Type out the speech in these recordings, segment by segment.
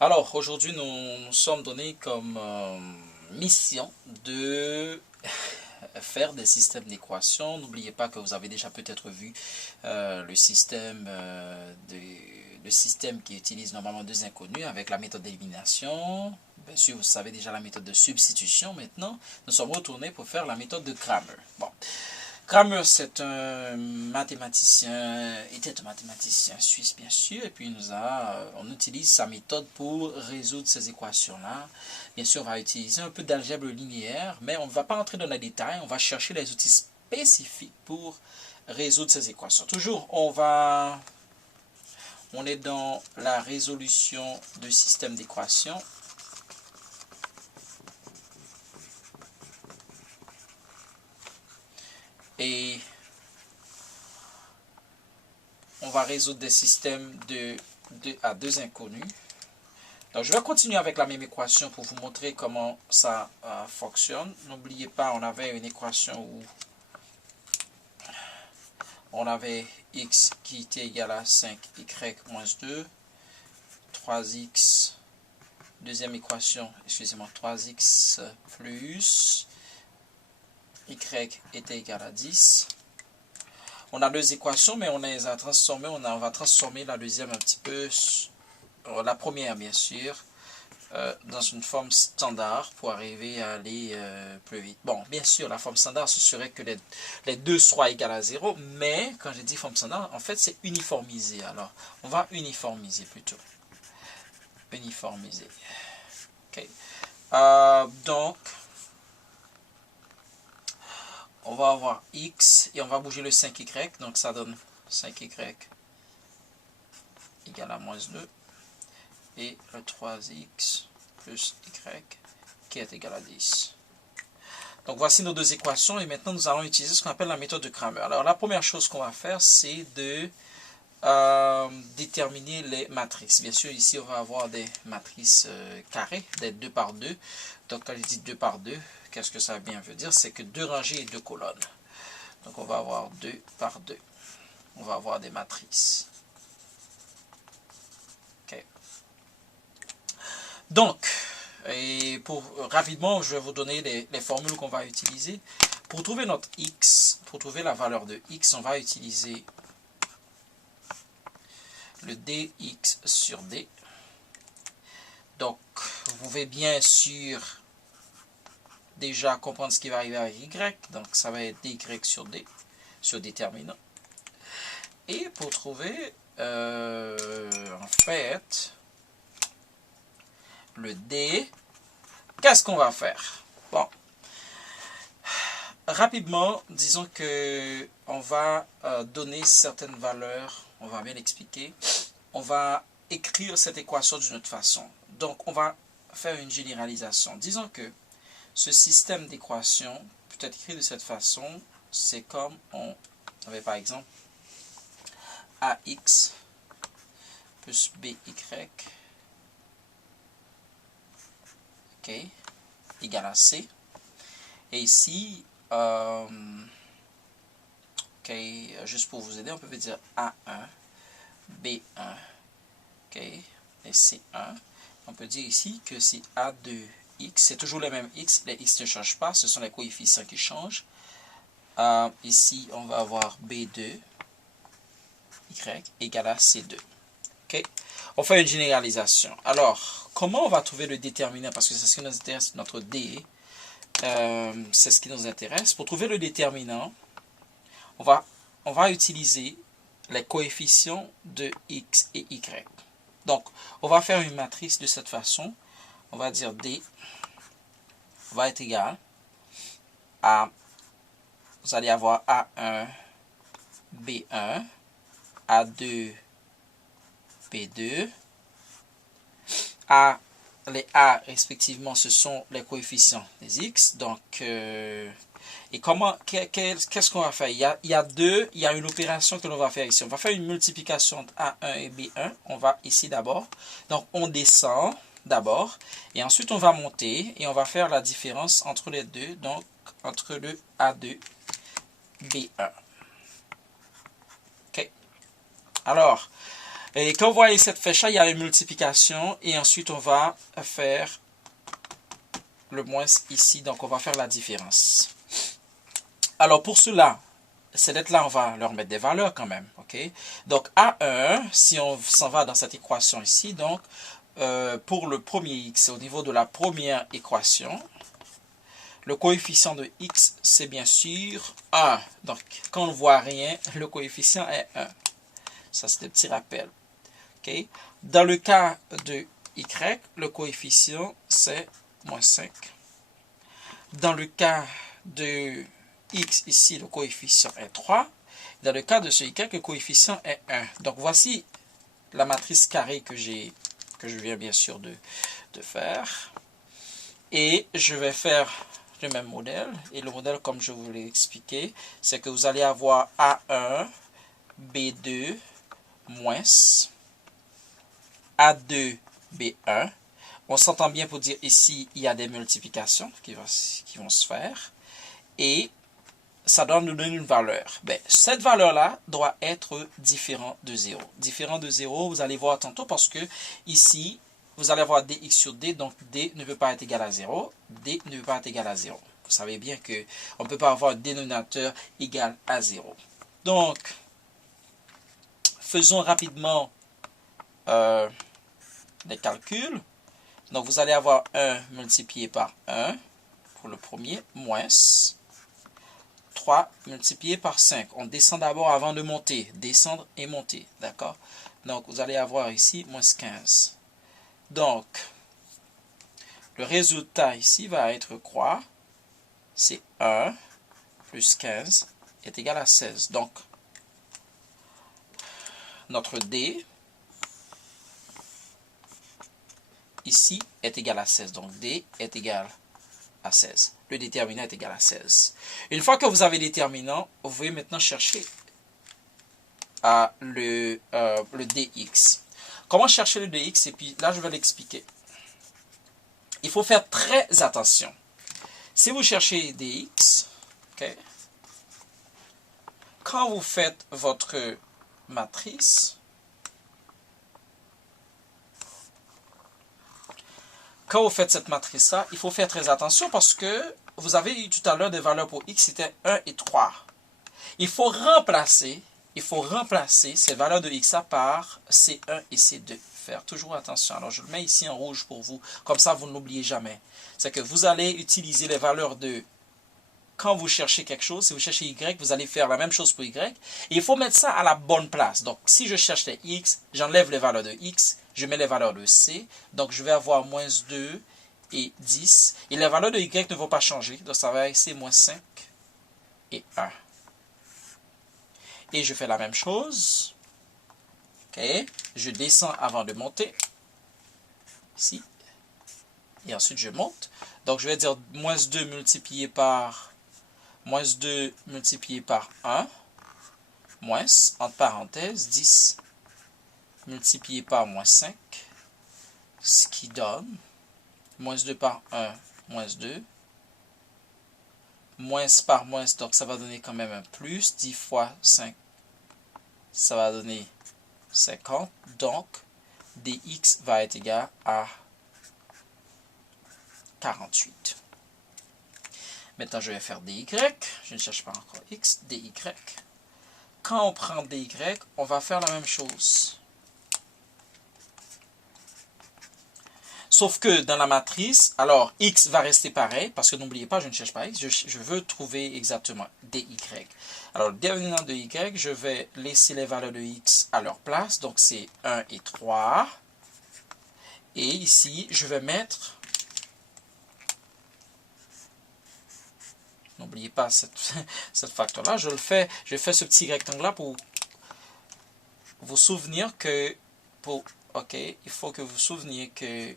Alors, aujourd'hui, nous sommes donnés comme mission de faire des systèmes d'équations. N'oubliez pas que vous avez déjà peut-être vu le système qui utilise normalement deux inconnus avec la méthode d'élimination. Bien sûr, vous savez déjà la méthode de substitution. Maintenant, nous sommes retournés pour faire la méthode de Cramer. Bon. Cramer, c'est un mathématicien, était un mathématicien suisse bien sûr, et puis on utilise sa méthode pour résoudre ces équations-là. Bien sûr, on va utiliser un peu d'algèbre linéaire, mais on ne va pas entrer dans les détails, on va chercher les outils spécifiques pour résoudre ces équations. Toujours, on est dans la résolution du système d'équations. Et on va résoudre des systèmes à deux inconnus. Donc, je vais continuer avec la même équation pour vous montrer comment ça fonctionne. N'oubliez pas, on avait une équation où on avait x qui était égal à 5y moins 2, 3x, deuxième équation, excusez-moi, 3x plus y était égal à 10. On a deux équations, mais on les a transformées. On va transformer la deuxième un petit peu, la première bien sûr, dans une forme standard pour arriver à aller plus vite. Bon, bien sûr, la forme standard, ce serait que les deux soient égales à 0, mais quand j'ai dit forme standard, en fait, c'est uniformisé. Alors, on va uniformiser plutôt. Uniformiser. OK. Donc, on va avoir x et on va bouger le 5y, donc ça donne 5y égale à moins 2 et le 3x plus y qui est égal à 10. Donc voici nos deux équations et maintenant nous allons utiliser ce qu'on appelle la méthode de Cramer. Alors la première chose qu'on va faire, c'est de déterminer les matrices. Bien sûr, ici on va avoir des matrices carrées, des 2 par 2. Donc quand je dis 2 par 2, qu'est-ce que ça bien veut dire? C'est que 2 rangées et 2 colonnes. Donc on va avoir 2 par 2. On va avoir des matrices. Okay. Donc, et rapidement, je vais vous donner les formules qu'on va utiliser. Pour trouver notre x, pour trouver la valeur de x, on va utiliser le dx sur d. Donc, vous pouvez bien sûr déjà comprendre ce qui va arriver avec y. Donc, ça va être dy sur d, sur déterminant. Et pour trouver, en fait, le d, qu'est-ce qu'on va faire? Bon, rapidement, disons que on va donner certaines valeurs, on va bien l'expliquer. On va écrire cette équation d'une autre façon. Donc, on va faire une généralisation. Disons que ce système d'équations peut être écrit de cette façon. C'est comme on avait par exemple ax plus by, okay, égale à c. Et ici, okay, juste pour vous aider, on peut dire A1, B1, okay, et C1. On peut dire ici que c'est A2x, c'est toujours les mêmes x, les x ne changent pas, ce sont les coefficients qui changent. Ici, on va avoir B2, y, égale à C2. Okay. On fait une généralisation. Alors, comment on va trouver le déterminant? Parce que c'est ce qui nous intéresse, notre D. C'est ce qui nous intéresse. Pour trouver le déterminant, on va utiliser les coefficients de x et y. Donc, on va faire une matrice de cette façon. On va dire D va être égal à, vous allez avoir A1, B1, A2, B2. Les A, respectivement, ce sont les coefficients des x. Donc, et comment, qu'est-ce qu'on va faire? Il y a une opération que l'on va faire ici. On va faire une multiplication entre A1 et B1. On va ici d'abord. Donc, on descend d'abord. Et ensuite, on va monter. Et on va faire la différence entre les deux. Donc, entre le A2, B1. OK. Alors, Et quand vous voyez cette flèche-là, il y a une multiplication. Et ensuite, on va faire le moins ici. Donc, on va faire la différence. Alors, pour cela, ces lettres-là, on va leur mettre des valeurs quand même. Ok. Donc, A1, si on s'en va dans cette équation ici, donc, pour le premier x, au niveau de la première équation, le coefficient de x, c'est bien sûr 1. Donc, quand on ne voit rien, le coefficient est 1. Ça, c'est un petit rappel. Okay. Dans le cas de y, le coefficient, c'est moins 5. Dans le cas de x, ici, le coefficient est 3. Dans le cas de ce y, le coefficient est 1. Donc, voici la matrice carrée que je viens bien sûr de faire. Et je vais faire le même modèle. Et le modèle, comme je vous l'ai expliqué, c'est que vous allez avoir A1, B2, moins A2, B1. On s'entend bien pour dire ici, il y a des multiplications qui vont se faire. Et ça doit nous donner une valeur. Ben, cette valeur-là doit être différente de 0. Différent de 0, vous allez voir tantôt parce que ici, vous allez avoir dx sur d, donc d ne peut pas être égal à 0, d ne peut pas être égal à 0. Vous savez bien qu'on ne peut pas avoir un dénominateur égal à 0. Donc, faisons rapidement des calculs. Donc, vous allez avoir 1 multiplié par 1 pour le premier, moins 3 multiplié par 5. On descend d'abord avant de monter. Descendre et monter. D'accord? Donc, vous allez avoir ici moins 15. Donc, le résultat ici va être quoi? C'est 1 plus 15 est égal à 16. Donc, notre D ici est égal à 16. Donc, D est égal à 16. Le déterminant est égal à 16. Une fois que vous avez le déterminant, vous pouvez maintenant chercher le dx. Comment chercher le dx? Et puis là, je vais l'expliquer. Il faut faire très attention. Si vous cherchez dx, okay, quand vous faites votre matrice, quand vous faites cette matrice-là, il faut faire très attention parce que vous avez eu tout à l'heure des valeurs pour x, c'était 1 et 3. Il faut remplacer ces valeurs de x par C1 et C2. Faire toujours attention. Alors, je le mets ici en rouge pour vous. Comme ça, vous ne l'oubliez jamais. C'est que vous allez utiliser les valeurs de... Quand vous cherchez quelque chose, si vous cherchez y, vous allez faire la même chose pour y. Et il faut mettre ça à la bonne place. Donc, si je cherche les x, j'enlève les valeurs de x, je mets les valeurs de c. Donc, je vais avoir moins 2 et 10. Et les valeurs de y ne vont pas changer. Donc, ça va être moins 5 et 1. Et je fais la même chose. Okay. Je descends avant de monter. Ici. Et ensuite, je monte. Donc, je vais dire moins 2 multiplié par 1. Moins, entre parenthèses, 10 multiplié par moins 5. Ce qui donne moins 2 par 1, moins 2. Moins par moins, donc ça va donner quand même un plus. 10 fois 5, ça va donner 50. Donc, dx va être égal à 48. Maintenant, je vais faire dy. Je ne cherche pas encore x. dy. Quand on prend dy, on va faire la même chose. Sauf que dans la matrice, alors x va rester pareil, parce que n'oubliez pas, je ne cherche pas x, je veux trouver exactement dy. Alors, le déterminant de y, je vais laisser les valeurs de x à leur place, donc c'est 1 et 3. Et ici, je vais mettre, n'oubliez pas cette facteur-là, je fais ce petit rectangle-là pour vous souvenir que, ok, il faut que vous vous souveniez que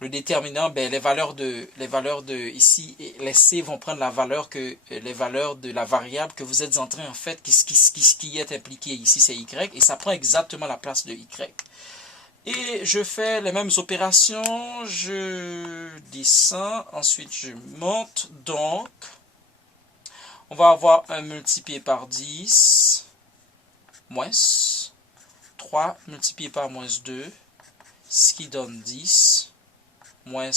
le déterminant, ben, les valeurs de ici, les C vont prendre la valeur que les valeurs de la variable que vous êtes en train, en fait, ce qui est impliqué ici, c'est Y, et ça prend exactement la place de Y. Et je fais les mêmes opérations, je descends, ensuite je monte, donc, on va avoir 1 multiplié par 10, moins 3 multiplié par moins 2, ce qui donne 10, moins,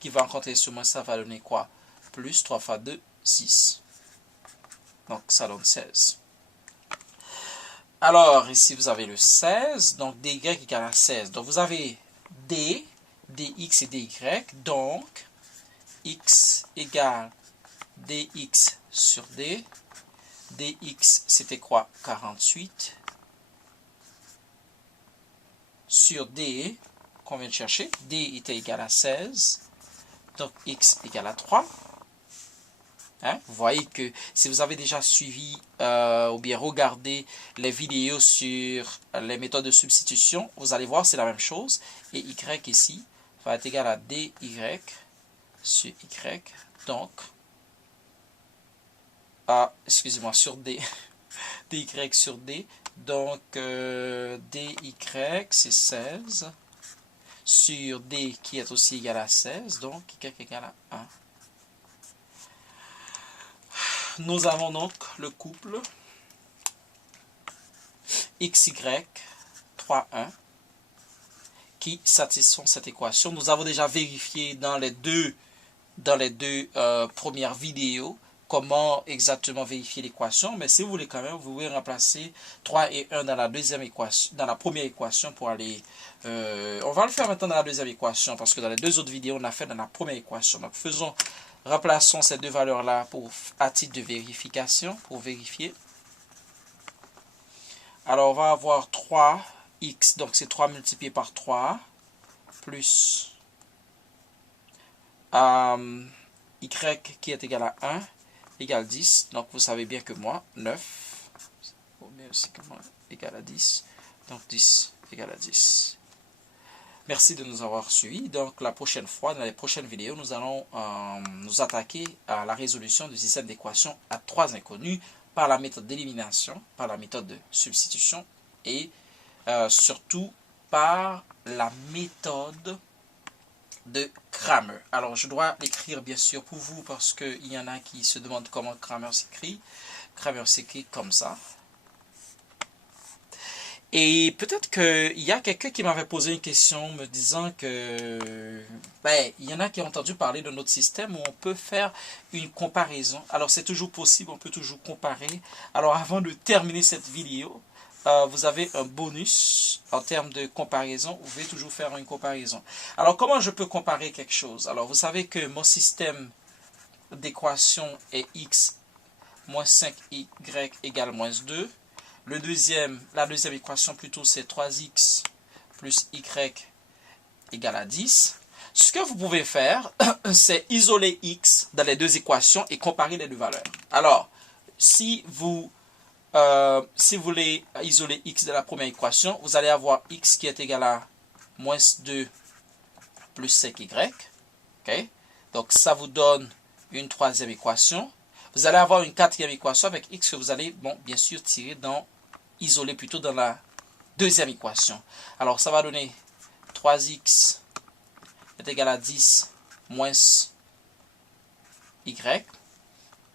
qui va rencontrer sur moins, ça va donner quoi? Plus 3 fois 2, 6. Donc, ça donne 16. Alors, ici, vous avez le 16. Donc, dy égale à 16. Donc, vous avez d, dx et dy. Donc, x égale dx sur d. Dx, c'était quoi? 48. Sur d, qu'on vient de chercher. D était égal à 16. Donc, x égale à 3. Hein? Vous voyez que si vous avez déjà suivi ou bien regardé les vidéos sur les méthodes de substitution, vous allez voir c'est la même chose. Et y ici va être égal à dy sur y. Donc, excusez-moi, sur d. dy sur d. Donc, dy c'est 16 sur d qui est aussi égal à 16. Donc, y égale à 1. Nous avons donc le couple xy 3, 1 qui satisfont cette équation. Nous avons déjà vérifié dans les deux premières vidéos comment exactement vérifier l'équation. Mais si vous voulez quand même, vous pouvez remplacer 3 et 1 dans la deuxième équation, dans la première équation pour aller... on va le faire maintenant dans la deuxième équation parce que dans les deux autres vidéos, on a fait dans la première équation. Donc remplaçons ces deux valeurs-là à titre de vérification, pour vérifier. Alors, on va avoir 3x, donc c'est 3 multiplié par 3, plus y qui est égal à 1, égale 10. Donc, vous savez bien que moi, 9, aussi que moi, égale à 10. Donc, 10 égale à 10. Merci de nous avoir suivis. Donc, la prochaine fois, dans les prochaines vidéos, nous allons nous attaquer à la résolution du système d'équations à 3 inconnus par la méthode d'élimination, par la méthode de substitution et surtout par la méthode de Cramer. Alors, je dois l'écrire bien sûr pour vous parce qu'il y en a qui se demandent comment Cramer s'écrit. Cramer s'écrit comme ça. Et peut-être qu'il y a quelqu'un qui m'avait posé une question me disant que il y en a qui ont entendu parler de notre système où on peut faire une comparaison. Alors c'est toujours possible, on peut toujours comparer. Alors avant de terminer cette vidéo, vous avez un bonus en termes de comparaison. Vous pouvez toujours faire une comparaison. Alors comment je peux comparer quelque chose? Alors vous savez que mon système d'équation est x moins 5y égale moins 2. La deuxième équation plutôt, c'est 3x plus y égale à 10. Ce que vous pouvez faire, c'est isoler x dans les deux équations et comparer les deux valeurs. Alors, si vous voulez isoler x de la première équation, vous allez avoir x qui est égal à moins 2 plus 5y. Okay? Donc, ça vous donne une troisième équation. Vous allez avoir une quatrième équation avec x que vous allez, bien sûr, isoler plutôt dans la deuxième équation. Alors, ça va donner 3x est égal à 10 moins y.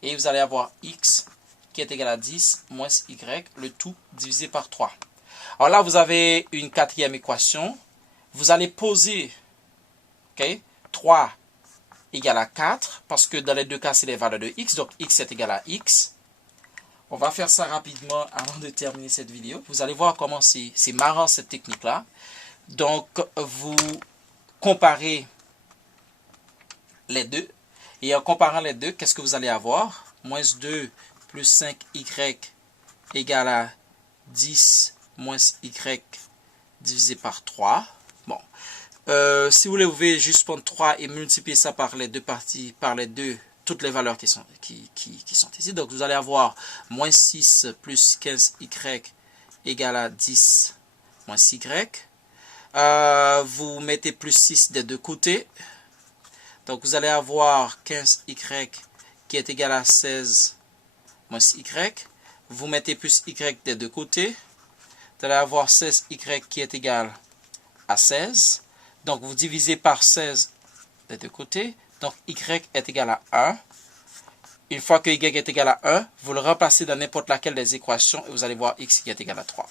Et vous allez avoir x qui est égal à 10 moins y, le tout divisé par 3. Alors là, vous avez une quatrième équation. Vous allez poser 3 égale à 4, parce que dans les deux cas, c'est les valeurs de x. Donc, x est égal à x. On va faire ça rapidement avant de terminer cette vidéo. Vous allez voir comment c'est marrant cette technique-là. Donc, vous comparez les deux. Et en comparant les deux, qu'est-ce que vous allez avoir? Moins 2 plus 5y égale à 10 moins y divisé par 3. Bon. Si vous voulez, vous pouvez juste prendre 3 et multiplier ça par les deux parties, par les deux, toutes les valeurs qui sont ici. Donc, vous allez avoir moins 6 plus 15y égale à 10 moins y. Vous mettez plus 6 des deux côtés. Donc, vous allez avoir 15y qui est égal à 16 moins y. Vous mettez plus y des deux côtés. Vous allez avoir 16y qui est égal à 16. Donc, vous divisez par 16 des deux côtés. Donc, y est égal à 1. une fois que y est égal à 1, vous le remplacez dans n'importe laquelle des équations et vous allez voir x est égal à 3.